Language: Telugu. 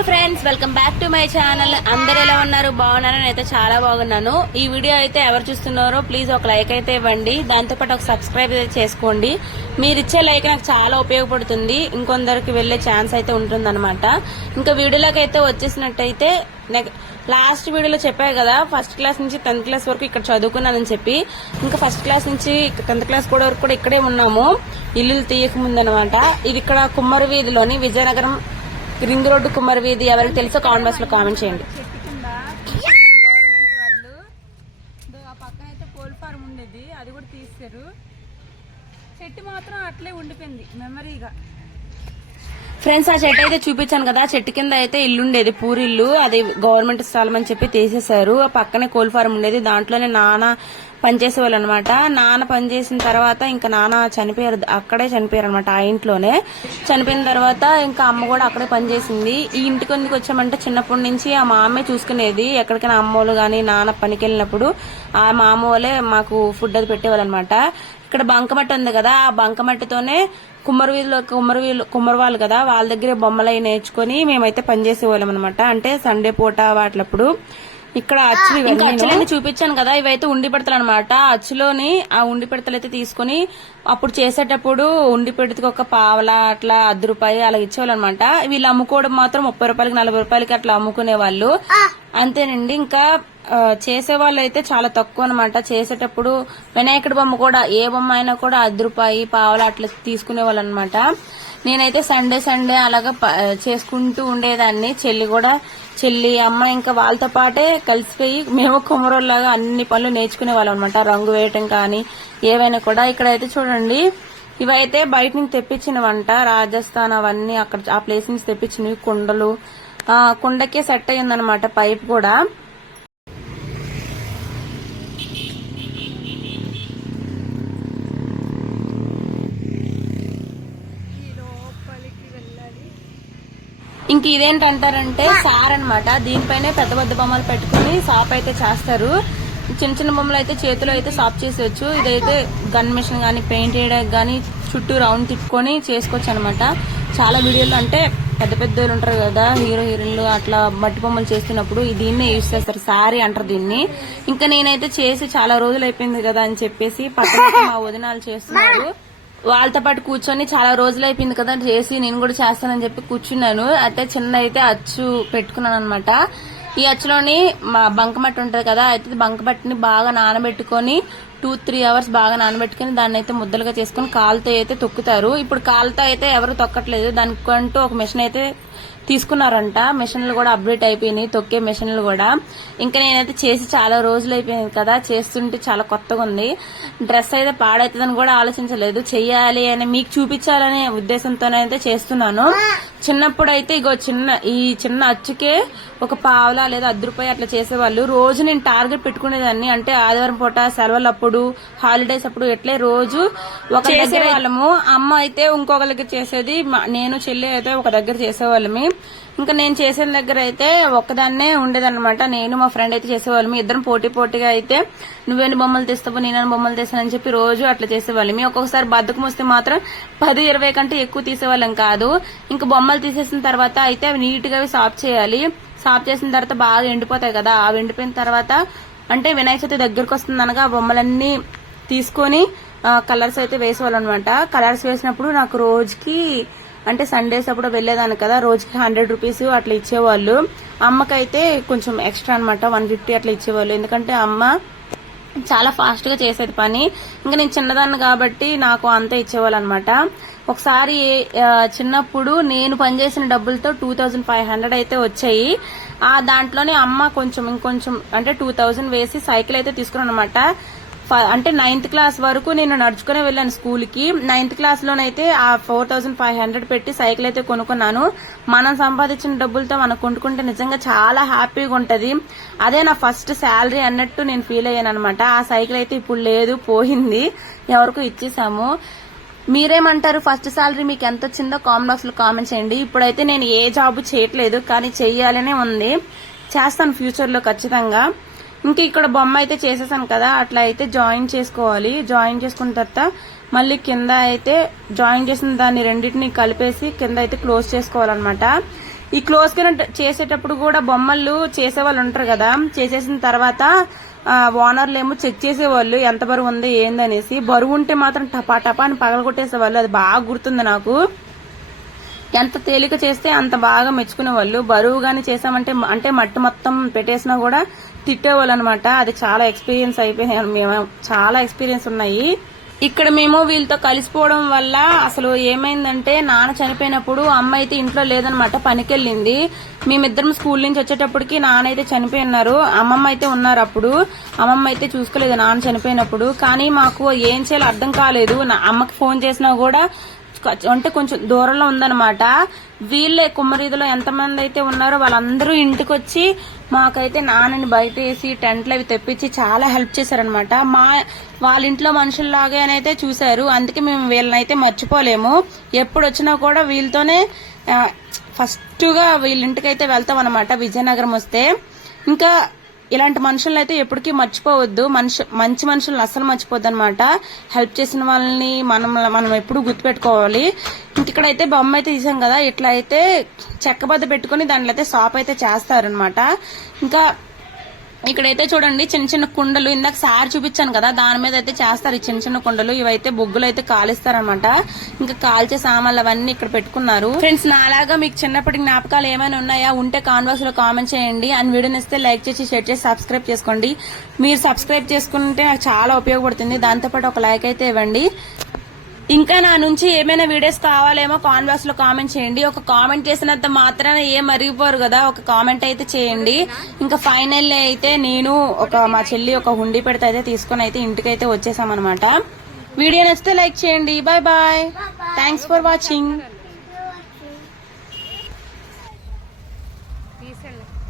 Hi friends, welcome back to my channel. అందరు ఎలా ఉన్నారు? బాగున్నారని నేనైతే చాలా బాగున్నాను. ఈ వీడియో అయితే ఎవరు చూస్తున్నారో ప్లీజ్ ఒక లైక్ అయితే ఇవ్వండి. దాంతోపాటు ఒక సబ్స్క్రైబ్ అయితే చేసుకోండి. మీరు ఇచ్చే లైక్ నాకు చాలా ఉపయోగపడుతుంది, ఇంకొందరికి వెళ్లే ఛాన్స్ అయితే ఉంటుందన్నమాట. ఇంకా వీడియోలోకి అయితే వచ్చేసినట్టయితే లాస్ట్ వీడియోలో చెప్పాను కదా, ఫస్ట్ క్లాస్ నుంచి 10th క్లాస్ వరకు ఇక్కడ చదువుకున్నానని చెప్పి. ఇంకా ఫస్ట్ క్లాస్ నుంచి 10th క్లాస్ వరకు కూడా ఇక్కడే ఉన్నాము, ఇల్లు తీయక ముందనమాట. ఇది ఇక్కడ కుమ్మరి వీధిలోని విజయనగరం రింగ్ రోడ్డు కుమ్మరి వీధి. ఎవరికి తెలుసో కామెంట్ బాక్స్ లో కామెంట్ చేయండి. గవర్నమెంట్ వాళ్ళు ఆ పక్కన అయితే కోల్ ఫార్మ్ ఉండేది, అది కూడా తీసారు. చెట్టు మాత్రం అట్లే ఉండిపోయింది మెమరీగా. ఫ్రెండ్స్, ఆ చెట్టు అయితే చూపించాను కదా, చెట్టు కింద అయితే ఇల్లు ఉండేది, పూరిల్లు. అది గవర్నమెంట్ స్థలం అని చెప్పి తీసేశారు. ఆ పక్కనే కోల్ ఫార్మ్ ఉండేది, దాంట్లోనే నాన్న పనిచేసేవాళ్ళు అనమాట. నాన్న పనిచేసిన తర్వాత ఇంకా నాన్న చనిపోయారు, అక్కడే చనిపోయారు అనమాట. ఆ ఇంట్లోనే చనిపోయిన తర్వాత ఇంకా అమ్మ కూడా అక్కడే పనిచేసింది. ఈ ఇంటికి ఎందుకు వచ్చామంటే చిన్నప్పటి నుంచి ఆ మామే చూసుకునేది. ఎక్కడికైనా అమ్మోళ్ళు గాని నాన్న పనికి వెళ్ళినప్పుడు ఆ మామ వాళ్ళే మాకు ఫుడ్ అది పెట్టేవాళ్ళు అనమాట. ఇక్కడ బంకమట్టి ఉంది కదా, ఆ బంకమట్టితోనే కుమ్మరి వాళ్ళు కదా, వాళ్ళ దగ్గర బొమ్మలు అవి నేర్చుకుని మేమైతే పనిచేసేవాళ్ళం అనమాట. అంటే సండే పూట వాటిలప్పుడు. ఇక్కడ అచ్చులని చూపించాను కదా, ఇవైతే ఉండి పెడతలు అనమాట. అచ్చులోని ఆ ఉండి పెడతలు అయితే తీసుకుని అప్పుడు చేసేటప్పుడు ఉండి పెడితే ఒక పావలా అట్లా ₹10 అలా ఇచ్చేవాళ్ళు అనమాట. వీళ్ళు అమ్ముకోవడం మాత్రం ₹30 ₹40 అట్లా అమ్ముకునే వాళ్ళు అంతేనండి. ఇంకా చేసేవాళ్ళు అయితే చాలా తక్కువ అనమాట. చేసేటప్పుడు వినాయకుడి బొమ్మ కూడా, ఏ బొమ్మ అయినా కూడా ₹10 పావలా అట్లా తీసుకునే వాళ్ళు అనమాట. నేనైతే సండే అలాగా చేసుకుంటూ ఉండేదాన్ని. చెల్లి అమ్మ ఇంకా వాళ్ళతో పాటే కలిసిపోయి మేము కుమ్మరోళ్ళలాగా అన్ని పనులు నేర్చుకునే వాళ్ళం అనమాట. రంగు వేయటం కానీ ఏవైనా కూడా. ఇక్కడైతే చూడండి, ఇవైతే బయట నుంచి తెప్పించినవంట, రాజస్థాన్ అవన్నీ అక్కడ ఆ ప్లేస్ నుంచి తెప్పించినవి. కుండలు, కుండకే సెట్ అయ్యిందనమాట పైప్ కూడా. ఇంక ఇదేంటంటారంటే సార్ అనమాట. దీనిపైనే పెద్ద పెద్ద బొమ్మలు పెట్టుకుని సాప్ అయితే చేస్తారు. చిన్న చిన్న బొమ్మలు అయితే చేతిలో అయితే సాప్ చేసేవచ్చు. ఇదైతే గన్ మిషన్ గానీ పెయింట్ వేయడానికి గానీ చుట్టూ రౌండ్ తిప్పుకొని చేసుకోవచ్చు అనమాట. చాలా వీడియోలు అంటే పెద్ద పెద్దలు ఉంటారు కదా, హీరోయిన్లు అట్లా మట్టి బొమ్మలు చేస్తున్నప్పుడు దీన్నే యూజ్ చేస్తారు, సారీ అంటారు దీన్ని. ఇంకా నేనైతే చేసి చాలా రోజులు అయిపోయింది కదా అని చెప్పేసి పక్కన మా వదినాలు చేస్తున్నారు, వాళ్ళతో పాటు కూర్చొని చాలా రోజులు అయిపోయింది కదా చేసి నేను కూడా చేస్తానని చెప్పి కూర్చున్నాను. అయితే చిన్న అయితే అచ్చు పెట్టుకున్నాను అనమాట. ఈ అచ్చులోని మా బంకమట్టి ఉంటది కదా, అయితే బంకమట్టిని బాగా నానబెట్టుకొని 2-3 అవర్స్ బాగా నానబెట్టుకుని దాన్ని అయితే ముద్దలుగా చేసుకుని కాలుతో అయితే తొక్కుతారు. ఇప్పుడు కాలుతో అయితే ఎవరు తొక్కట్లేదు, దానికంటూ ఒక మిషన్ అయితే తీసుకున్నారంట. మిషన్లు కూడా అప్డేట్ అయిపోయినాయి, తొక్కే మిషన్లు కూడా. ఇంకా నేనైతే చేసి చాలా రోజులు అయిపోయింది కదా, చేస్తుంటే చాలా కొత్తగా ఉంది. డ్రెస్ అయితే పాడవుతుందని కూడా ఆలోచించలేదు, చెయ్యాలి అని మీకు చూపించాలనే ఉద్దేశంతోనైతే చేస్తున్నాను. చిన్నప్పుడు అయితే ఈ చిన్న అచ్చుకే ఒక పావలా లేదా ₹10 అట్లా చేసేవాళ్ళు. రోజు నేను టార్గెట్ పెట్టుకునేదాన్ని. అంటే ఆదివారం పూట, సెలవులప్పుడు, హాలిడేస్ అప్పుడు ఎట్లే రోజు ఒక దగ్గర వాళ్ళము. అమ్మ అయితే ఇంకొకరికి చేసేది, నేను చెల్లి అయితే ఒక దగ్గర చేసేవాళ్ళమి. ఇంకా నేను చేసిన దగ్గర అయితే ఒక్కదాన్నే ఉండేదన్నమాట. నేను మా ఫ్రెండ్ అయితే చేసేవాళ్ళమి. ఇద్దరం పోటీగా అయితే నువ్వేని బొమ్మలు తీస్తావు, నేనని బొమ్మలు తీస్తానని చెప్పి రోజు అట్లా చేసేవాళ్ళమి. ఒక్కొక్కసారి బద్దకం వస్తే మాత్రం 10-20 కంటే ఎక్కువ తీసేవాళ్ళం కాదు. ఇంకా బొమ్మలు తీసేసిన తర్వాత అయితే అవి నీట్ గా సాఫ్ చేయాలి. సాఫ్ చేసిన తర్వాత బాగా ఎండిపోతాయి కదా, అవి ఎండిపోయిన తర్వాత అంటే వినాయక చవితి దగ్గరకు వస్తుంది అనగా ఆ బొమ్మలన్నీ తీసుకొని కలర్స్ అయితే వేసేవాళ్ళు అనమాట. కలర్స్ వేసినప్పుడు నాకు రోజుకి అంటే సండేస్ అప్పుడు వెళ్లేదాన్ని కదా, రోజుకి ₹100 అట్లా ఇచ్చేవాళ్ళు. అమ్మకైతే కొంచెం ఎక్స్ట్రా అనమాట, 150 అట్లా ఇచ్చేవాళ్ళు. ఎందుకంటే అమ్మ చాలా ఫాస్ట్ గా చేసేది పని. ఇంకా నేను చిన్నదాన్ని కాబట్టి నాకు అంతా ఇచ్చేవాళ్ళు అనమాట. ఒకసారి చిన్నప్పుడు నేను పనిచేసిన డబ్బులతో 2500 అయితే వచ్చాయి. ఆ దాంట్లోనే అమ్మ ఇంకొంచెం అంటే 2000 వేసి సైకిల్ అయితే తీసుకున్నాను అనమాట. అంటే 9th క్లాస్ వరకు నేను నడుచుకునే వెళ్ళాను స్కూల్ కి. 9th క్లాస్ లోనైతే ఆ 4500 పెట్టి సైకిల్ అయితే కొనుక్కున్నాను. మనం సంపాదించిన డబ్బులతో మనం కొనుక్కుంటే నిజంగా చాలా హ్యాపీగా ఉంటది. అదే నా ఫస్ట్ శాలరీ అన్నట్టు నేను ఫీల్ అయ్యాను అనమాట. ఆ సైకిల్ అయితే ఇప్పుడు లేదు, పోయింది, ఎవరికో ఇచ్చేసాము. మీరేమంటారు? ఫస్ట్ శాలరీ మీకు ఎంత వచ్చిందో కామెంట్ బాక్స్ లో కామెంట్ చేయండి. ఇప్పుడైతే నేను ఏ జాబ్ చేయట్లేదు, కానీ చెయ్యాలనే ఉంది, చేస్తాను ఫ్యూచర్ లో ఖచ్చితంగా. ఇంకా ఇక్కడ బొమ్మ అయితే చేసేసాను కదా, అట్లా అయితే జాయిన్ చేసుకోవాలి. జాయిన్ చేసుకున్న తర్వాత మళ్ళీ కింద అయితే జాయిన్ చేసిన దాన్ని రెండింటిని కలిపేసి కింద అయితే క్లోజ్ చేసుకోవాలన్నమాట. ఈ క్లోజ్ కిరణ్ చేసేటప్పుడు కూడా బొమ్మలు చేసేవాళ్ళు ఉంటారు కదా, చేసేసిన తర్వాత ఓనర్లు ఏమో చెక్ చేసేవాళ్ళు ఎంత బరువు ఉంది ఏందనేసి. బరువు ఉంటే మాత్రం టపా టపా అని పగలగొట్టేసేవాళ్ళు. అది బాగా గుర్తుంది నాకు. ఎంత తేలిక చేస్తే అంత బాగా మెచ్చుకునే వాళ్ళు. బరువుగానే చేసామంటే అంటే మట్టి మొత్తం పెట్టేసినా కూడా తిట్టేవాళ్ళు అనమాట. అది చాలా ఎక్స్పీరియన్స్ అయిపోయాయి. మేము చాలా ఎక్స్పీరియన్స్ ఉన్నాయి. ఇక్కడ మేము వీళ్ళతో కలిసిపోవడం వల్ల అసలు ఏమైందంటే, నాన్న చనిపోయినప్పుడు అమ్మ అయితే ఇంట్లో లేదనమాట, పనికెళ్ళింది. మేమిద్దరం స్కూల్ నుంచి వచ్చేటప్పటికి నాన్న అయితే చనిపోయి ఉన్నారు. అమ్మమ్మ అయితే ఉన్నారు. అప్పుడు అమ్మమ్మ అయితే చూసుకోలేదు నాన్న చనిపోయినప్పుడు. కానీ మాకు ఏం చేయాలో అర్థం కాలేదు. అమ్మకి ఫోన్ చేసినా కూడా అంటే కొంచెం దూరంలో ఉందన్నమాట. వీళ్ళే కుమ్మరీదిలో ఎంతమంది అయితే ఉన్నారో వాళ్ళందరూ ఇంటికి వచ్చి మాకైతే నాన్నని బయట వేసి టెంట్లు అవి తెప్పించి చాలా హెల్ప్ చేశారనమాట. వాళ్ళ ఇంట్లో మనుషుల్లాగే అయితే చూశారు. అందుకే మేము వీళ్ళనైతే మర్చిపోలేము. ఎప్పుడు వచ్చినా కూడా వీళ్ళతోనే ఫస్ట్ గా వీళ్ళ ఇంటికైతే వెళ్తాం అనమాట. విజయనగరం వస్తే ఇంకా ఇలాంటి మనుషులను అయితే ఎప్పటికీ మర్చిపోవద్దు. మంచి మనుషులను అస్సలు మర్చిపోద్దు అనమాట. హెల్ప్ చేసిన వాళ్ళని మనం ఎప్పుడు గుర్తుపెట్టుకోవాలి. ఇక్కడైతే బొమ్మ అయితే తీసాం కదా, ఇట్లా అయితే చెక్కబద్ద పెట్టుకుని దాంట్లో అయితే షాప్ అయితే చేస్తారనమాట. ఇంకా ఇక్కడైతే చూడండి చిన్న చిన్న కుండలు, ఇందాక సార్ చూపించాను కదా దాని మీద అయితే చేస్తారు ఈ చిన్న చిన్న కుండలు. ఇవైతే బొగ్గులు అయితే కాలుస్తారనమాట. ఇంకా కాల్చే సామాన్లు అవన్నీ ఇక్కడ పెట్టుకున్నారు. ఫ్రెండ్స్, నాలాగా మీకు చిన్నప్పటి జ్ఞాపకాలు ఏమైనా ఉన్నాయా ఉంటే కాన్వాస్ లో కామెంట్ చేయండి. అండ్ వీడియోని ఇస్తే లైక్ చేసి షేర్ చేసి సబ్స్క్రైబ్ చేసుకోండి. మీరు సబ్స్క్రైబ్ చేసుకుంటే నాకు చాలా ఉపయోగపడుతుంది. దాంతోపాటు ఒక లైక్ అయితే ఇవ్వండి. ఇంకా నా నుంచి ఏమైనా వీడియోస్ కావాలేమో కాన్వాస్ లో కామెంట్ చేయండి. ఒక కామెంట్ చేసినంత మాత్రాన ఏం మరిగిపోరు కదా, ఒక కామెంట్ అయితే చేయండి. ఇంకా ఫైనల్ అయితే నేను మా చెల్లి ఒక హుండీ పెడితే అయితే తీసుకుని అయితే ఇంటికైతే వచ్చేసామన్నమాట. వీడియో నచ్చితే లైక్ చేయండి. Bye bye. Thanks for watching.